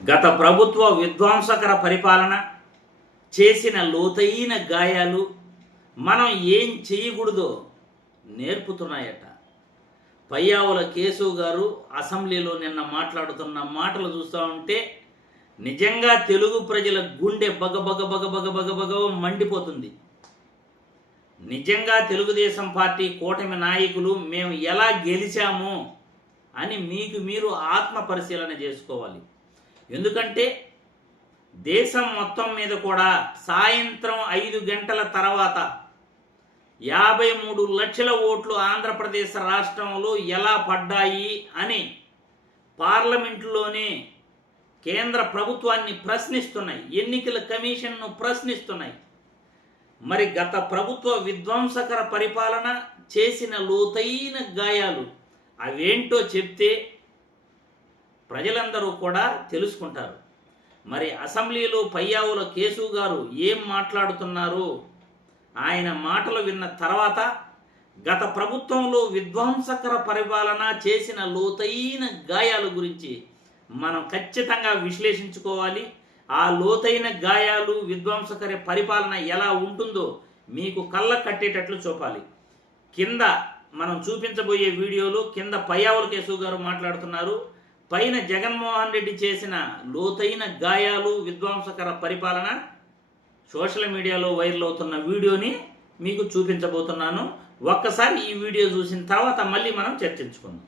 గత ప్రభుత్వ విధ్వంసకర పరిపాలన చేసిన లోతైన గాయాలు మనం ఏం చేయకూడదో నేర్పుతున్నాయట. పయ్యావుల కేశవ్ గారు అసెంబ్లీలో నిన్న మాట్లాడుతున్న మాటలు చూస్తూ ఉంటే నిజంగా తెలుగు ప్రజల గుండె బగ మండిపోతుంది. నిజంగా తెలుగుదేశం పార్టీ కూటమి నాయకులు మేము ఎలా గెలిచాము అని మీకు మీరు ఆత్మ పరిశీలన చేసుకోవాలి. ఎందుకంటే దేశం మొత్తం మీద కూడా సాయంత్రం 5 గంటల తర్వాత 53 లక్షల ఓట్లు ఆంధ్రప్రదేశ్ రాష్ట్రంలో ఎలా పడ్డాయి అని పార్లమెంటులోనే కేంద్ర ప్రభుత్వాన్ని ప్రశ్నిస్తున్నాయి, ఎన్నికల కమిషన్ను ప్రశ్నిస్తున్నాయి. మరి గత ప్రభుత్వ విధ్వంసకర పరిపాలన చేసిన లోతైన గాయాలు అవేంటో చెప్తే ప్రజలందరూ కూడా తెలుసుకుంటారు. మరి అసెంబ్లీలో పయ్యావుల కేశవ్ గారు ఏం మాట్లాడుతున్నారు, ఆయన మాటలు విన్న తర్వాత గత ప్రభుత్వంలో విధ్వంసకర పరిపాలన చేసిన లోతైన గాయాల గురించి మనం ఖచ్చితంగా విశ్లేషించుకోవాలి. ఆ లోతైన గాయాలు విధ్వంసకర పరిపాలన ఎలా ఉంటుందో మీకు కళ్ళ కట్టేటట్లు చూపాలి. కింద మనం చూపించబోయే వీడియోలో కింద పయ్యావుల కేశవ్ గారు మాట్లాడుతున్నారు, పైన జగన్మోహన్ రెడ్డి చేసిన లోతైన గాయాలు విధ్వంసకర పరిపాలన సోషల్ మీడియాలో వైరల్ అవుతున్న వీడియోని మీకు చూపించబోతున్నాను. ఒక్కసారి ఈ వీడియో చూసిన తర్వాత మళ్ళీ మనం చర్చించుకుందాం.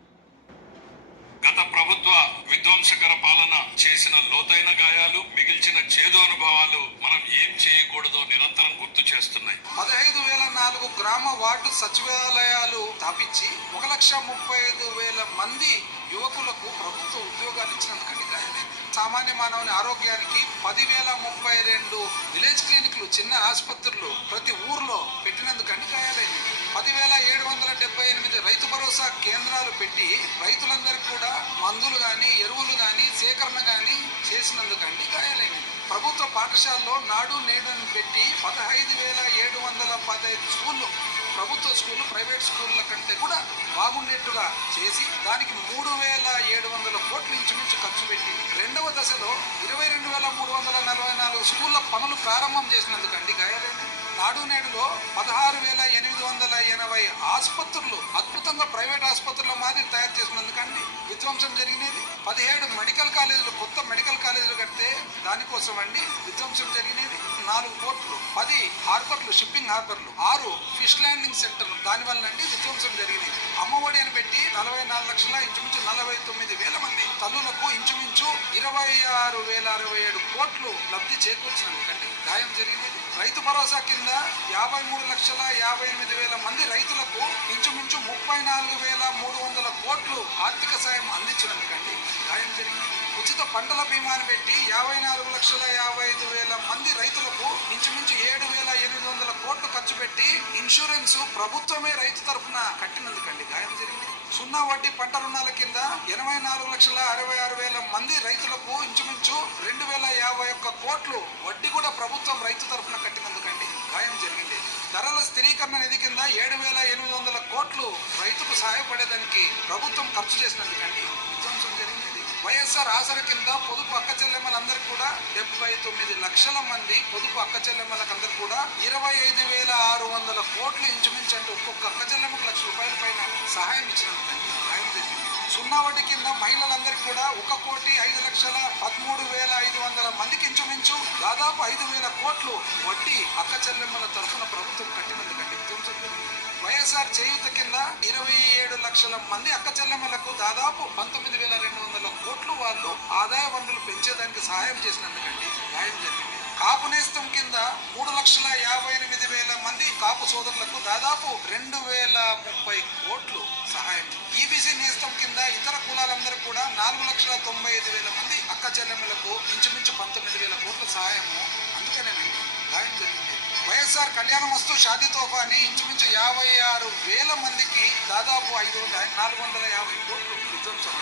గత ప్రభుత్వ విధ్వంసకర పాలన చేసిన లోతైన గాయాలు, మిగిల్చిన చేదు అనుభవాలు మనం ఏం చేయకూడదో నిరంతరం గుర్తు చేస్తున్నాయి. 15,004 గ్రామ వార్డు సచివాలయాలు స్థాపించి 1,35,000 మంది యువకులకు ప్రభుత్వ ఉద్యోగాలు ఇచ్చినందుకండి గాయాలైంది. సామాన్య మానవుని ఆరోగ్యానికి 10,032 విలేజ్ క్లినిక్లు, చిన్న ఆసుపత్రులు ప్రతి ఊర్లో పెట్టినందుకండి గాయాలైంది. 10,778 రైతు భరోసా కేంద్రాలు పెట్టి రైతులందరికీ కూడా మందులు కానీ ఎరువులు కానీ సేకరణ కానీ చేసినందుకండి గాయాలైంది. ప్రభుత్వ పాఠశాలలో నాడు నేడుని పెట్టి 15,715 స్కూళ్ళు, ప్రభుత్వ స్కూళ్ళు ప్రైవేట్ స్కూళ్ళ కంటే కూడా బాగుండేట్టుగా చేసి దానికి 3,700 కోట్లు ఇంచుమించు ఖర్చు పెట్టి రెండవ దశలో 22,344 స్కూళ్ళ పనులు ప్రారంభం చేసినందుకండి గాయాలైంది. నాడు నేడులో 16,880 ఆసుపత్రులు అద్భుతంగా ప్రైవేట్ ఆసుపత్రుల మాదిరి తయారు చేసినందుకండి విధ్వంసం జరిగినది. 17 మెడికల్ కాలేజీలు, కొత్త మెడికల్ కాలేజీలు కడితే దానికోసం అండి విధ్వంసం జరిగినది. 4 కోట్లు, 10 హార్బర్లు, షిప్పింగ్ హార్బర్లు, 6 ఫిష్ ల్యాండింగ్ సెంటర్లు, దానివల్ల అండి విధ్వంసం జరిగినది. అమ్మఒడి అని పెట్టి 44 లక్షల ఇంచుమించు 49,000 మంది తల్లులకు ఇంచుమించు 26,067 కోట్లు లబ్ధి చేకూర్చినందుకండి గాయం జరిగినది. రైతు భరోసా కింద 53,58,000 మంది రైతులకు ఇంచుమించు 34,300 కోట్లు ఆర్థిక సాయం అందించినందుకండి గాయం జరిగింది. ఉచిత పంటల బీమాను పెట్టి 54,55,000 మంది రైతులకు ఇంచుమించు 7,800 కోట్లు ఖర్చు పెట్టి ఇన్సూరెన్స్ ప్రభుత్వమే రైతు తరఫున కట్టినందుకండి గాయం జరిగింది. సున్నా వడ్డీ పంట రుణాల కింద 84,66,000 మంది రైతులకు ఇంచుమించు 2,051 కోట్లు వడ్డీ కూడా ప్రభుత్వం రైతు తరఫున కట్టినందుకండి గాయం జరిగింది. ధరల స్థిరీకరణ నిధి కింద 7,800 కోట్లు రైతుకు సహాయపడేదానికి ప్రభుత్వం ఖర్చు చేసినందుకండి విధ్వంసం జరిగింది. వైఎస్ఆర్ ఆసరా కింద పొదుపు అక్క చెల్లెమ్మలందరికీ కూడా 79 లక్షల మంది పొదుపు అక్క చెల్లెమ్మలకందరూ కూడా 25,600 కోట్లు ఇంచుమించు అంటే ఒక్కొక్క అక్క చెల్లెమ్మకు ₹1,00,000 పైన సహాయం ఇచ్చినందుకండి సాయం జరిగింది. సున్నా వడ్డీ కింద మహిళలందరికీ కూడా 1,05,13,500 మందికి ఇంచుమించు దాదాపు 5,000 కోట్లు వడ్డీ అక్క చెల్లెమ్మల తరఫున ప్రభుత్వం కట్టినందుకండి విధ్వంసం జరిగింది. వైఎస్ఆర్ చేయూత కింద 27 లక్షల మంది అక్క చెల్లెమ్మలకు దాదాపు 19,200 కోట్లు వాళ్ళు ఆదాయ వనరులు పెంచేదానికి సహాయం చేసినందుకండి న్యాయం జరిగింది. కాపు నేస్తం కింద 3,58,000 మంది కాపు సోదరులకు దాదాపు 2,030 కోట్లు సహాయం. ఈబీసీ నేస్తం కింద ఇతర కులాలందరూ కూడా 4,95,000 మంది అక్క చెల్లెమ్మలకు ఇంచుమించు 19,000 కోట్ల సహాయము అందుకనేనండి గాయం జరిగింది. వైఎస్ఆర్ కళ్యాణం వస్తు షాదీ తోఫా అని ఇంచుమించు 56,000 మందికి దాదాపు 450 కోట్లు విధ్వంసం.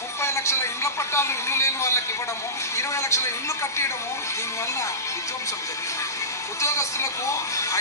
30 లక్షల ఇండ్ల పట్టాలు ఇల్లు లేని వాళ్ళకి ఇవ్వడము, 20 లక్షల ఇల్లు కట్టియడము, దీనివల్ల విధ్వంసం జరిగింది. ఉద్యోగస్తులకు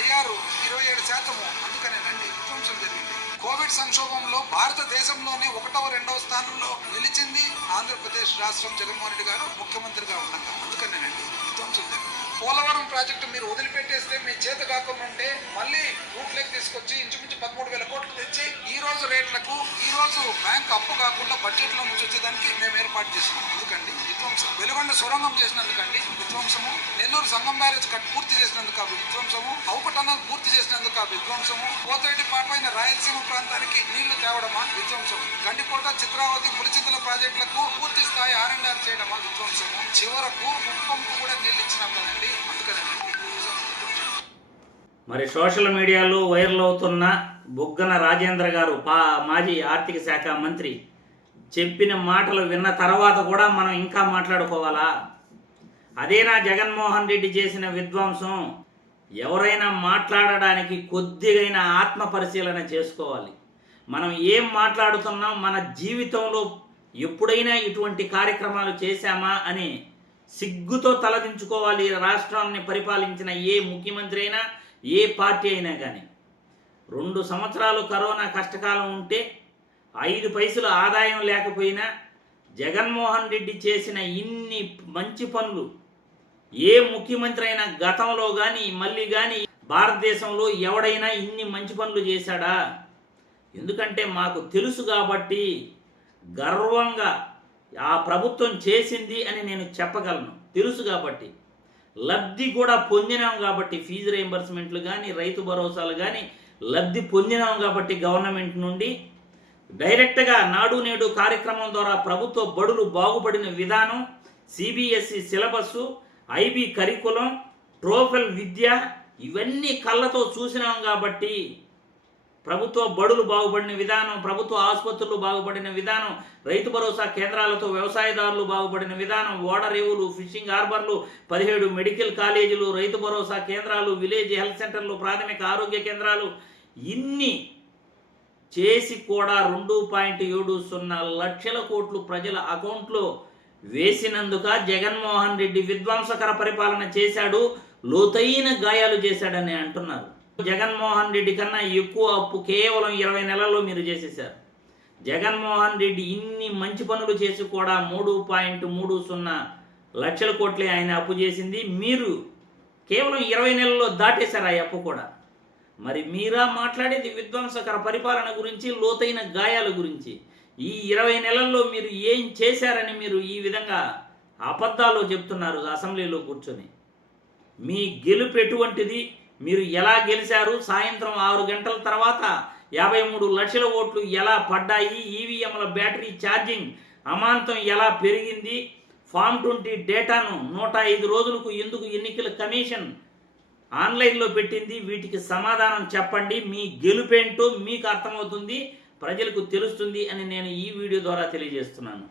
IR 27% అందుకనేనండి విధ్వంసం జరిగింది. కోవిడ్ సంక్షోభంలో భారతదేశంలోనే 1వ 2వ స్థానంలో నిలిచింది ఆంధ్రప్రదేశ్ రాష్ట్రం జగన్మోహన్ రెడ్డి గారు ముఖ్యమంత్రిగా ఉండగా. అందుకనేనండి విధ్వంసం జరిగింది. పోలవరం ప్రాజెక్టు మీరు వదిలిపెట్టేస్తే మీ చేత కాకుండా ఉంటే మళ్ళీ రూట్లోకి తీసుకొచ్చి ఇంచుమించు 13,000 కోట్లు తెచ్చి ఈ రోజు రేట్లకు ఈ రోజు బ్యాంక్ అప్పు కాకుండా బడ్జెట్ లో నుంచి వచ్చేదానికి మేము ఏర్పాటు చేసినాం. ఎందుకండి విధ్వంసం? వెలుగొండ సొరంగం చేసినందుకండి విధ్వంసము, నెల్లూరు సంగం బ్యారేజ్ పూర్తి చేసినందుకు ఆ విధ్వంసము, ఔక టన్నల్ పూర్తి చేసినందుకు ఆ విధ్వంసము, పోతిరెడ్డి పాపైన రాయలసీమ ప్రాంతానికి నీళ్లు తేవడమా విధ్వంసము, గండికోట చిత్రావతి మురిచింతల ప్రాజెక్టులకు పూర్తి స్థాయి R&R చేయడమా విధ్వంసము, చివరకు కుప్పంకు కూడా నీళ్ళు ఇచ్చినాం కదండి. మరి సోషల్ మీడియాలో వైరల్ అవుతున్న బుగ్గన రాజేంద్ర గారు మాజీ ఆర్థిక శాఖ మంత్రి చెప్పిన మాటలు విన్న తర్వాత కూడా మనం ఇంకా మాట్లాడుకోవాలా? అదేనా జగన్మోహన్ రెడ్డి చేసిన విధ్వంసం? ఎవరైనా మాట్లాడడానికి కొద్దిగైనా ఆత్మ పరిశీలన చేసుకోవాలి. మనం ఏం మాట్లాడుతున్నాం, మన జీవితంలో ఎప్పుడైనా ఇటువంటి కార్యక్రమాలు చేశామా అని సిగ్గుతో తలదించుకోవాలి. రాష్ట్రాన్ని పరిపాలించిన ఏ ముఖ్యమంత్రి అయినా ఏ పార్టీ అయినా కానీ 2 సంవత్సరాలు కరోనా కష్టకాలం ఉంటే 5 పైసలు ఆదాయం లేకపోయినా జగన్మోహన్ రెడ్డి చేసిన ఇన్ని మంచి పనులు ఏ ముఖ్యమంత్రి అయినా గతంలో కానీ మళ్ళీ కానీ భారతదేశంలో ఎవడైనా ఇన్ని మంచి పనులు చేశాడా? ఎందుకంటే మాకు తెలుసు కాబట్టి గర్వంగా ఆ ప్రభుత్వం చేసింది అని నేను చెప్పగలను. తెలుసు కాబట్టి, లబ్ధి కూడా పొందినాం కాబట్టి, ఫీజు రీయింబర్స్మెంట్లు కానీ రైతు భరోసాలు కానీ లబ్ధి పొందినాం కాబట్టి గవర్నమెంట్ నుండి డైరెక్ట్గా నాడు నేడు కార్యక్రమం ద్వారా ప్రభుత్వ బడులు బాగుపడిన విధానం, CBSE సిలబస్సు, IB కరికులం, ట్రోఫెల్ విద్య ఇవన్నీ కళ్ళతో చూసినాం కాబట్టి ప్రభుత్వ బడులు బాగుపడిన విధానం, ప్రభుత్వ ఆసుపత్రులు బాగుపడిన విధానం, రైతు భరోసా కేంద్రాలతో వ్యవసాయదారులు బాగుపడిన విధానం, ఓడరేవులు, ఫిషింగ్ హార్బర్లు, 17 మెడికల్ కాలేజీలు, రైతు భరోసా కేంద్రాలు, విలేజ్ హెల్త్ సెంటర్లు, ప్రాథమిక ఆరోగ్య కేంద్రాలు ఇన్ని చేసి కూడా 2.70 లక్షల కోట్లు ప్రజల అకౌంట్లో వేసినందుక జగన్మోహన్ రెడ్డి విధ్వంసకర పరిపాలన చేశాడు, లోతైన గాయాలు చేశాడని అంటున్నారు. జగన్మోహన్ రెడ్డి కన్నా ఎక్కువ అప్పు కేవలం 20 నెలల్లో మీరు చేసేశారు. జగన్మోహన్ రెడ్డి ఇన్ని మంచి పనులు చేసి కూడా 3.30 లక్షల కోట్లే ఆయన అప్పు చేసింది. మీరు కేవలం 20 నెలల్లో దాటేశారు ఆ అప్పు కూడా. మరి మీరా మాట్లాడేది విధ్వంసకర పరిపాలన గురించి, లోతైన గాయాల గురించి. ఈ 20 నెలల్లో మీరు ఏం చేశారని మీరు ఈ విధంగా అబద్ధాలు చెప్తున్నారు అసెంబ్లీలో కూర్చొని. మీ గెలుపు ఎటువంటిది, మీరు ఎలా గెలిచారు, సాయంత్రం 6 గంటల తర్వాత 53 లక్షల ఓట్లు ఎలా పడ్డాయి, ఈవీఎంల బ్యాటరీ ఛార్జింగ్ అమాంతం ఎలా పెరిగింది, ఫామ్ 20 డేటాను 105 రోజులకు ఎందుకు ఎన్నికల కమిషన్ ఆన్లైన్లో పెట్టింది, వీటికి సమాధానం చెప్పండి. మీ గెలుపేంటో మీకు అర్థమవుతుంది, ప్రజలకు తెలుస్తుంది అని నేను ఈ వీడియో ద్వారా తెలియజేస్తున్నాను.